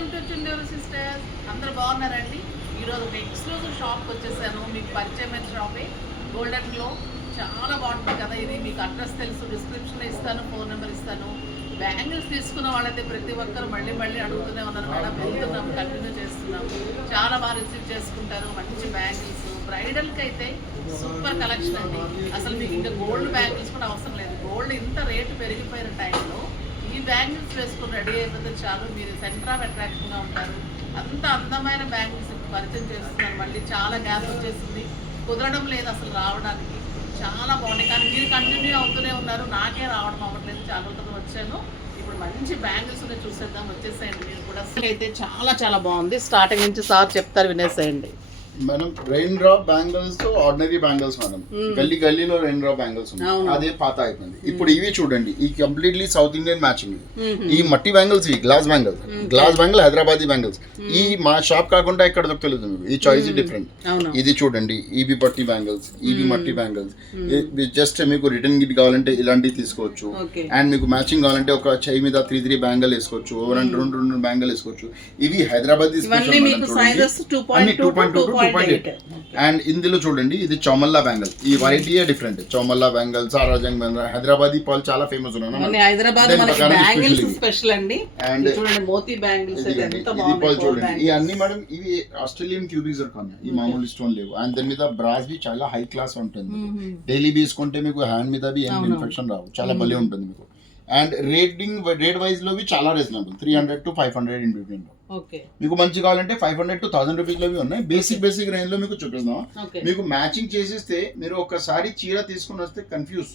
Welcome to Chunduru sisters. అందరూ బాగున్నారండి. ఈరోజు ఒక ఎక్స్క్లూజివ్ షాప్కి వచ్చేసాను. మీకు పరిచయమైన షాపే గోల్డెన్ గ్లో. చాలా బాగుంటుంది కదా. ఇది మీకు అడ్రస్ తెలుసు, డిస్క్రిప్షన్లో ఇస్తాను, ఫోన్ నెంబర్ ఇస్తాను. బ్యాంగిల్స్ తీసుకున్న వాళ్ళైతే ప్రతి ఒక్కరు మళ్ళీ అడుగుతూనే ఉన్నారు, మేడం వెళ్తున్నాం, కంటిన్యూ చేస్తున్నాం. చాలా బాగా రిసీవ్ చేసుకుంటారు. మంచి బ్యాంగిల్స్ బ్రైడల్కి అయితే సూపర్ కలెక్షన్ అండి. అసలు మీకు ఇంకా గోల్డ్ బ్యాంగిల్స్ కూడా అవసరం లేదు. గోల్డ్ ఇంత రేటు పెరిగిపోయిన టైంలో ఈ బ్యాంగిల్స్ వేసుకుని రెడీ అయిపోతే చాలు, మీరు సెంటర్ ఆఫ్ అట్రాక్షన్గా ఉంటారు. అంత అందమైన బ్యాంగిల్స్ పరిచయం చేస్తున్నారు. మళ్ళీ చాలా గ్యాప్ వచ్చేసింది, కుదరడం లేదు అసలు రావడానికి. చాలా బాగుంది, కానీ మీరు కంటిన్యూ అవుతూనే ఉన్నారు. నాకే రావడం అవ్వట్లేదు. చాలా రోజులు వచ్చాను. ఇప్పుడు మంచి బ్యాంగిల్స్ ఉన్నాయి, చూసేద్దాం. వచ్చేసేయండి మీరు కూడా. అయితే చాలా బాగుంది. స్టార్టింగ్ నుంచి సార్ చెప్తారు, వినేసేయండి. Madam rain drop bangles ordinary bangles madam, గల్లీలో రెయిన్ డ్రాప్ బ్యాంగిల్స్ ఉన్నాయి. అదే పాత అయిపోయింది. ఇప్పుడు ఇవి చూడండి, ఈ కంప్లీట్లీ సౌత్ ఇండియన్ మ్యాచింగ్. ఈ మట్టి బ్యాంగిల్స్, ఈ గ్లాస్ బ్యాంగిల్ హైదరాబాదీ బ్యాంగిల్స్. ఈ మా షాప్ కాకుండా ఇక్కడ దొరకలేదు మీకు. ఈ చాయిస్ డిఫరెంట్. ఇది చూడండి, ఈబీ పట్టి బ్యాంగిల్స్, ఈబీ మట్టి బ్యాంగిల్స్. జస్ట్ మీకు రిటర్న్ గిట్ కావాలంటే ఇలాంటివి తీసుకోవచ్చు. అండ్ మీకు మ్యాచింగ్ కావాలంటే ఒక చెయ్యి మీద 3 బ్యాంగిల్ వేసుకోవచ్చు, రెండు బ్యాంగిల్ వేసుకోవచ్చు. ఇవి హైదరాబాదీ స్పెషల్ 2.8. అండ్ ఇందులో చూడండి, ఇది చౌమల్లా బ్యాంగిల్. ఈ వెరైటీయే డిఫరెంట్. చౌమల్లా బ్యాంగిల్, సారాజంగ్ బ్యాంగిల్, హైదరాబాదీ పాల్ చాలా ఫేమస్ ఉన్నాయి. హైదరాబాద్ బ్యాంగిల్స్ స్పెషల్ అండి. అండ్ చూడండి, మోతీ బ్యాంగిల్స్ ఎంత బాగుంది. చూడండి ఈ అన్ని మేడం, ఇవి ఆస్ట్రేలియన్ క్యూబిక్ జర్కాన్, ఈ మామూలు స్టోన్ లేవు. అండ్ దాని మీద బ్రాస్ బి చాలా హై క్లాస్ ఉంటుంది. డైలీ వేసుకుంటే మీకు హ్యాండ్ మీద బి ఏం ఇన్ఫెక్షన్ రావు. చాలా భలే ఉంటుంది మీకు. అండ్ రేట్ వైజ్ లో చాలా రీజనబుల్, 300 to 500 ఇన్ బిట్వీన్ లో. మీకు మంచి కావాలంటే 500 to 1000 రూపీస్ లో ఉన్నాయి. బేసిక్ రేంజ్ లో మీకు చూపిస్తాం. మీకు మ్యాచింగ్ చేసిస్తే మీరు ఒకసారి చీర తీసుకుని వస్తే కన్ఫ్యూజ్.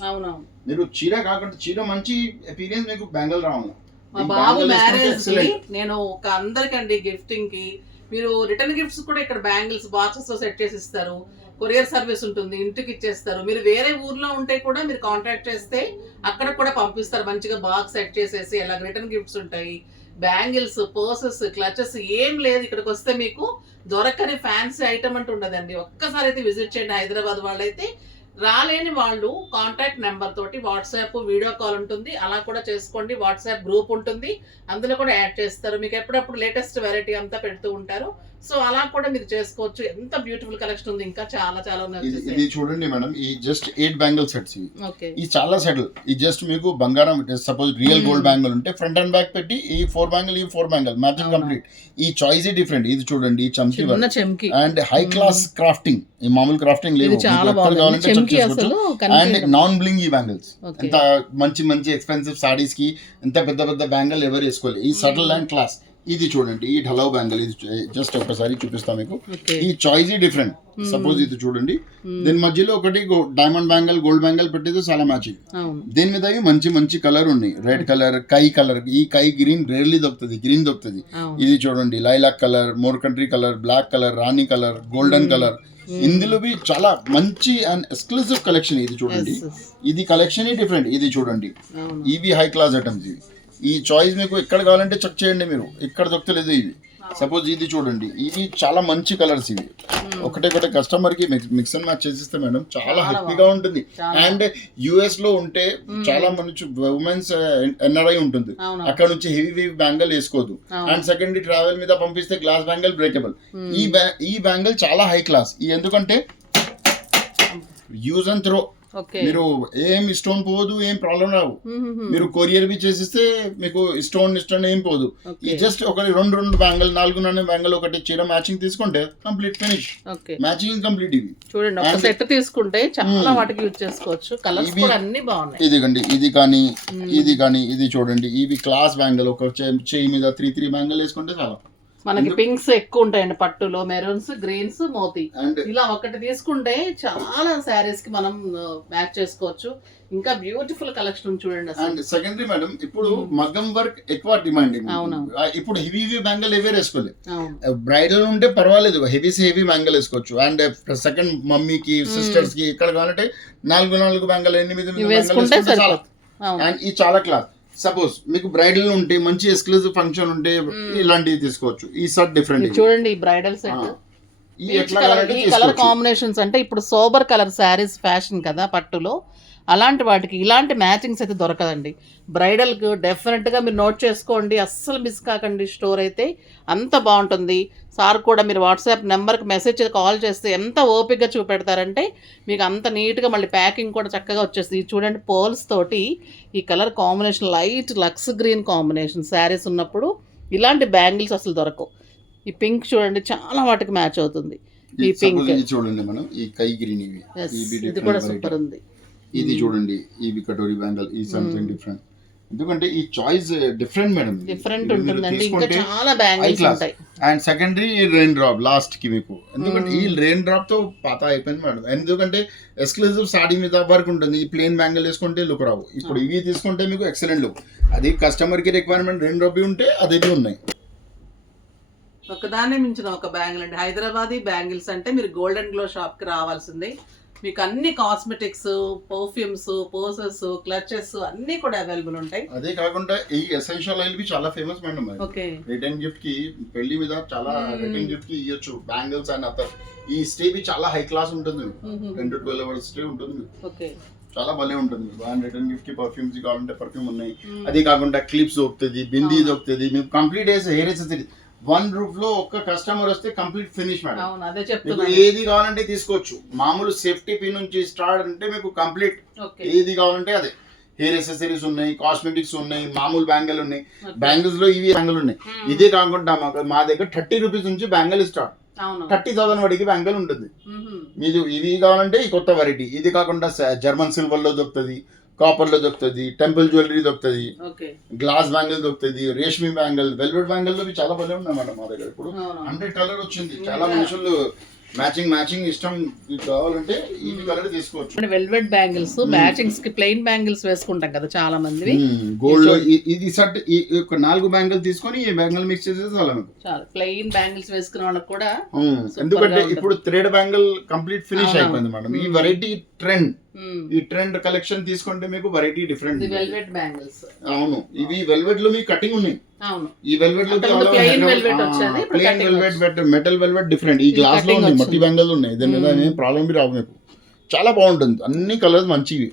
మీరు చీర కాకుండా చీర మంచి అపీరియన్స్ మీకు బ్యాంగిల్ రావాలి. మా బాబు మ్యారేజ్ కి నేను ఒక అందరికండి గిఫ్టింగ్ కి, మీరు రిటర్న్ గిఫ్ట్స్ కూడా ఇక్కడ బ్యాంగిల్స్ బాక్సెస్ లో సెట్ చేసి ఇస్తారు. కొరియర్ సర్వీస్ ఉంటుంది, ఇంటికి ఇచ్చేస్తారు. మీరు వేరే ఊర్లో ఉంటే కూడా మీరు కాంటాక్ట్ చేస్తే అక్కడ కూడా పంపిస్తారు. మంచిగా బాక్స్ సెట్ చేసేసి ఇలా రిటర్న్ గిఫ్ట్స్ ఉంటాయి. బ్యాంగిల్స్, పర్సెస్, క్లచెస్ ఏం లేదు. ఇక్కడికి వస్తే మీకు దొరకని ఫ్యాన్సీ ఐటమ్ అంటూ ఉండదండి. ఒక్కసారి అయితే విజిట్ చేయండి. హైదరాబాద్ వాళ్ళైతే రాలేని వాళ్ళు కాంటాక్ట్ నెంబర్ తోటి వాట్సాప్ వీడియో కాల్ ఉంటుంది, అలా కూడా చేసుకోండి. వాట్సాప్ గ్రూప్ ఉంటుంది, అందులో కూడా యాడ్ చేస్తారు. మీకు ఎప్పుడప్పుడు లేటెస్ట్ వెరైటీ అంతా పెడుతూ ఉంటారు. సో అలా కూడా మీరు చేసుకోవచ్చు. ఎంత బ్యూటిఫుల్ కలెక్షన్ ఉంది. ఇంకా చాలా ఇది చూడండి మేడం, ఈ జస్ట్ 8 బ్యాంగిల్ సెట్స్. ఈ చాలా సెటిల్. ఈ జస్ట్ మీకు బంగారం, సపోజ్ రియల్ గోల్డ్ బ్యాంగిల్ ఉంటే ఫ్రంట్ అండ్ బ్యాక్ పెట్టి ఈ 4 బ్యాంగిల్ మ్యాచింగ్ కంప్లీట్. ఈ చాయిస్ డిఫరెంట్. ఇది చూడండి, ఈ చమ్కీ అండ్ హై క్లాస్ క్రాఫ్టింగ్. ఈ మామూలు క్రాఫ్టింగ్ లేదు, కావాలంటే అండ్ నాన్ బ్లింగ్ ఈ బ్యాంగిల్స్. ఎంత మంచి ఎక్స్పెన్సివ్ సారీస్ కి ఎంత పెద్ద బ్యాంగిల్ ఎవరు వేసుకోవాలి. ఈ సటిల్ అండ్ క్లాస్. ఇది చూడండి, ఈ ఢలావ్ బ్యాంగిల్. ఇది జస్ట్ ఒకసారి చూపిస్తాం మీకు. ఈ చాయిస్ డిఫరెంట్. సపోజ్ ఇది చూడండి, దీని మధ్యలో ఒకటి డైమండ్ బ్యాంగిల్, గోల్డ్ బ్యాంగిల్ పెట్టేది చాలా మ్యాచింగ్. దీని మీద మంచి కలర్ ఉన్నాయి. రెడ్ కలర్, కై కలర్. ఈ కై గ్రీన్ రేర్లీ దొరుకుతుంది, గ్రీన్ దొరుకుతుంది. ఇది చూడండి, లైలాక్ కలర్, మోర్ కంట్రీ కలర్, బ్లాక్ కలర్, రాణి కలర్, గోల్డెన్ కలర్. ఇందులో చాలా మంచి అండ్ ఎక్స్క్లూసివ్ కలెక్షన్. ఇది చూడండి, ఇది కలెక్షన్ డిఫరెంట్. ఇది చూడండి, ఇవి హై క్లాస్ ఐటమ్స్. ఇవి ఈ చాయిస్ మీకు ఎక్కడ కావాలంటే చెక్ చేయండి. మీరు ఇక్కడ దొరకలేదు ఇవి. సపోజ్ ఇది చూడండి, ఇవి చాలా మంచి కలర్స్. ఇవి ఒకటే కస్టమర్ కి మిక్స్ అండ్ మ్యాచ్ చేసిస్తే మేడం చాలా హ్యాపీగా ఉంటుంది. అండ్ యుఎస్ లో ఉంటే చాలా మంచి ఉమెన్స్ ఎన్ఆర్ఐ ఉంటుంది. అక్కడ నుంచి హెవీ బ్యాంగిల్ వేసుకోదు. అండ్ సెకండరీ ట్రావెల్ మీద పంపిస్తే గ్లాస్ బ్యాంగిల్ బ్రేకబుల్. ఈ బ్యాంగిల్ చాలా హై క్లాస్. ఎందుకంటే యూజ్ అండ్ త్రో. మీరు ఏం స్టోన్ పోదు, ఏం ప్రాబ్లం రావు. మీరు కొరియర్ బి చేసిస్తే మీకు స్టోన్ ఏం పోదు. ఈ జస్ట్ ఒక రెండు బ్యాంగిల్, 4 బ్యాంగిల్, ఒకటి చీర మ్యాచింగ్ తీసుకుంటే కంప్లీట్ ఫినిష్. Matching complete. ఇవి చూడండి, ఒక సెట్ తీసుకుంటే చాలా వాటికి యూజ్ చేసుకోవచ్చు. కలర్స్ కూడా అన్ని బాగున్నాయి. ఇదిగండి, ఇది కానీ ఇది చూడండి, ఇవి క్లాస్ బ్యాంగిల్. ఒక చెయ్యి మీద 3 బ్యాంగిల్ వేసుకుంటే చాలా. మనకి పింక్స్ ఎక్కువ ఉంటాయండి పట్టులో, మెరూన్స్, గ్రీన్స్, మోతీ. ఇలా ఒకటి తీసుకుంటే చాలా శారీస్ కి మనం మ్యాచ్ చేసుకోవచ్చు. ఇంకా బ్యూటిఫుల్ కలెక్షన్ చూడండి. అండ్ సెకండరీ మేడం, ఇప్పుడు మగ్గం వర్క్ ఎక్కువ డిమాండ్. ఇప్పుడు హెవీ బ్యాంగిల్ ఎవరు వేసుకోలేదు. బ్రైడల్ ఉంటే పర్వాలేదు, హెవీ బ్యాంగిల్ వేసుకోవచ్చు. అండ్ సెకండ్ మమ్మీకి, సిస్టర్స్ కి ఇక్కడ కావాలంటే 4 బ్యాంగిల్, 8 వేసుకుంటే చాలా. అండ్ ఈ చాలా క్లాస్. సపోజ్ మీకు బ్రైడల్ ఉంటే, మంచి ఎక్స్క్లూజివ్ ఫంక్షన్ ఉంటే ఇలాంటివి తీసుకోవచ్చు. ఈ సెట్ డిఫరెంట్. చూడండి, ఈ బ్రైడల్ సెట్. ఈ కలర్ కాంబినేషన్స్ అంటే ఇప్పుడు సోబర్ కలర్ శారీస్ ఫ్యాషన్ కదా పట్టులో. అలాంటి వాటికి ఇలాంటి మ్యాచింగ్స్ అయితే దొరకదండి. బ్రైడల్కి డెఫినెట్గా మీరు నోట్ చేసుకోండి, అస్సలు మిస్ కాకండి. స్టోర్ అయితే అంత బాగుంటుంది. సార్ కూడా మీరు వాట్సాప్ నెంబర్కి మెసేజ్ కాల్ చేస్తే ఎంత ఓపికగా చూపెడతారంటే మీకు అంత నీట్గా మళ్ళీ ప్యాకింగ్ కూడా చక్కగా వచ్చేస్తుంది. చూడండి పర్ల్స్ తోటి ఈ కలర్ కాంబినేషన్ లైట్ లక్స్ గ్రీన్ కాంబినేషన్ శారీస్ ఉన్నప్పుడు ఇలాంటి బ్యాంగిల్స్ అసలు దొరకవు. ఈ పింక్ చూడండి చాలా వాటికి మ్యాచ్ అవుతుంది. ఈ పింక్ చూడండి మనం ఈ కై గ్రీన్ ఇవి ఇది కూడా సూపర్ ఉంది. ఇది చూడండి ఇవి కటోరీ బ్యాంగిల్ ఈ సంథింగ్ డిఫరెంట్. ఎందుకంటే ఈ చాయిస్ డిఫరెంట్ మేడం, డిఫరెంట్ ఉంటుందండి. ఇంకా చాలా బ్యాంగిల్స్ ఉంటాయి. And secondary rain drop last కి మీకు, ఎందుకంటే ఈ రెయిన్ డ్రాప్ తో పాత అయిపోయింది మేడం. ఎందుకంటే ఎక్స్క్లూజివ్ సాడీ మీద వర్క్ ఉంటుంది. ఈ ప్లేన్ బ్యాంగిల్ వేసుకుంటే లుక్ రావు. ఇప్పుడు ఇవి తీసుకుంటే మీకు ఎక్సలెంట్ లుక్. అది కస్టమర్ కి రిక్వైర్మెంట్ రెయిన్ డ్రాప్ ఉంటాయి, అదే ఉన్నాయి. ఒకదాన్ని మించిన ఒక బ్యాంగిల్ అండి. హైదరాబాదీ బ్యాంగిల్స్ అంటే మీరు గోల్డెన్ గ్లో షాప్కి రావాల్సిందే. మీకు అన్ని కాస్మెటిక్స్, పర్ఫ్యూమ్స్, పర్సెస్, క్లచెస్ అన్ని కూడా అవైలబుల్ ఉంటాయి. అదే కాకుండా ఈ ఎసెన్షియల్ ఆయిల్ బి చాలా famous madam. Okay, return gift కి పెళ్లి మీద చాలా రిటర్న్ గిఫ్ట్ కి ఇవ్వచ్చు. బ్యాంగిల్స్ అండ్ అతర్ ఈ స్టే బి చాలా హై క్లాస్ ఉంటుంది. 10 to 12 hours స్టే ఉంటుంది. ఓకే, చాలా భలే ఉంటుంది. అండ్ రిటర్న్ గిఫ్ట్ కి పర్ఫ్యూమ్స్ కావాలంటే పర్ఫ్యూమ్ ఉన్నాయి. అదే కాకుండా క్లిప్స్ దొరుకుతుంది, బిందీ దొరుకుతుంది. మీకు complete hair accessories one roof లో ఒక్క కస్టమర్ వస్తే కంప్లీట్ ఫినిష్ మేడం. మీకు ఏది కావాలంటే తీసుకోవచ్చు. మామూలు సేఫ్టీ పిన్ నుంచి స్టార్ట్ అంటే మీకు కంప్లీట్ ఏది కావాలంటే అదే. హెయిర్ ఎక్సెసరీస్ ఉన్నాయి, కాస్మెటిక్స్ ఉన్నాయి, మామూలు బ్యాంగిల్ ఉన్నాయి. బ్యాంగిల్స్ లో ఇవి బ్యాంగిల్ ఉన్నాయి. ఇదే కాకుండా మా దగ్గర 30 రూపీస్ నుంచి బ్యాంగిల్ స్టార్ట్. 30,000 వరకు బ్యాంగిల్ ఉంటుంది. మీరు ఇవి కావాలంటే ఈ కొత్త వెరైటీ. ఇది కాకుండా జర్మన్ సిల్వర్ లో దొరుకుతుంది, కాపర్ లో దొరుకుతుంది, టెంపుల్ జ్యువెలరీ దొరుకుతుంది, గ్లాస్ బ్యాంగిల్ దొరుకుతుంది, రేష్మి బ్యాంగిల్, వెల్వెట్ బ్యాంగిల్ లో చాలా భలే ఉన్నాయి మేడం మా దగ్గర. ఇప్పుడు 100 కలర్ వచ్చింది. చాలా మనుషులు మ్యాచింగ్ ఇష్టం కావాలంటే ఈ కలర్ తీసుకోవచ్చు. వెల్వెట్ బ్యాంగిల్స్ మ్యాచింగ్స్ కి ప్లెయిన్ బ్యాంగిల్స్ వేసుకుంటాం కదా చాలా మంది. గోల్డ్ ఇది సెట్ ఒక 4 బ్యాంగిల్ తీసుకొని ఈ బ్యాంగిల్ మిక్స్ చేసేసి వాళ్ళ చాలా ప్లెయిన్ బ్యాంగిల్స్ వేసుకునే వాళ్ళకి కూడా. ఎందుకంటే ఇప్పుడు థ్రెడ్ బ్యాంగిల్ కంప్లీట్ ఫినిష్ అయిపోయింది మేడం. ఈ వెరైటీ ట్రెండ్, ఈ ట్రెండ్ కలెక్షన్ తీసుకుంటే మీకు వెరైటీ డిఫరెంట్. వెల్వెట్ బ్యాంగిల్స్ అవును, ఇవి వెల్వెట్ లో మీకు కటింగ్ ఉన్నాయి. అవును, ఈ వెల్వెట్ లో ప్లెయిన్ వెల్వెట్ వచ్చేది, plain velvet, metal velvet different. ఈ గ్లాస్ లో ఉన్నాయి, మట్టి బ్యాంగిల్ ఉన్నాయి. దీని మీద ఏం ప్రాబ్లం రావు మీకు. చాలా బాగుంటుంది. అన్ని కలర్స్ మంచివి.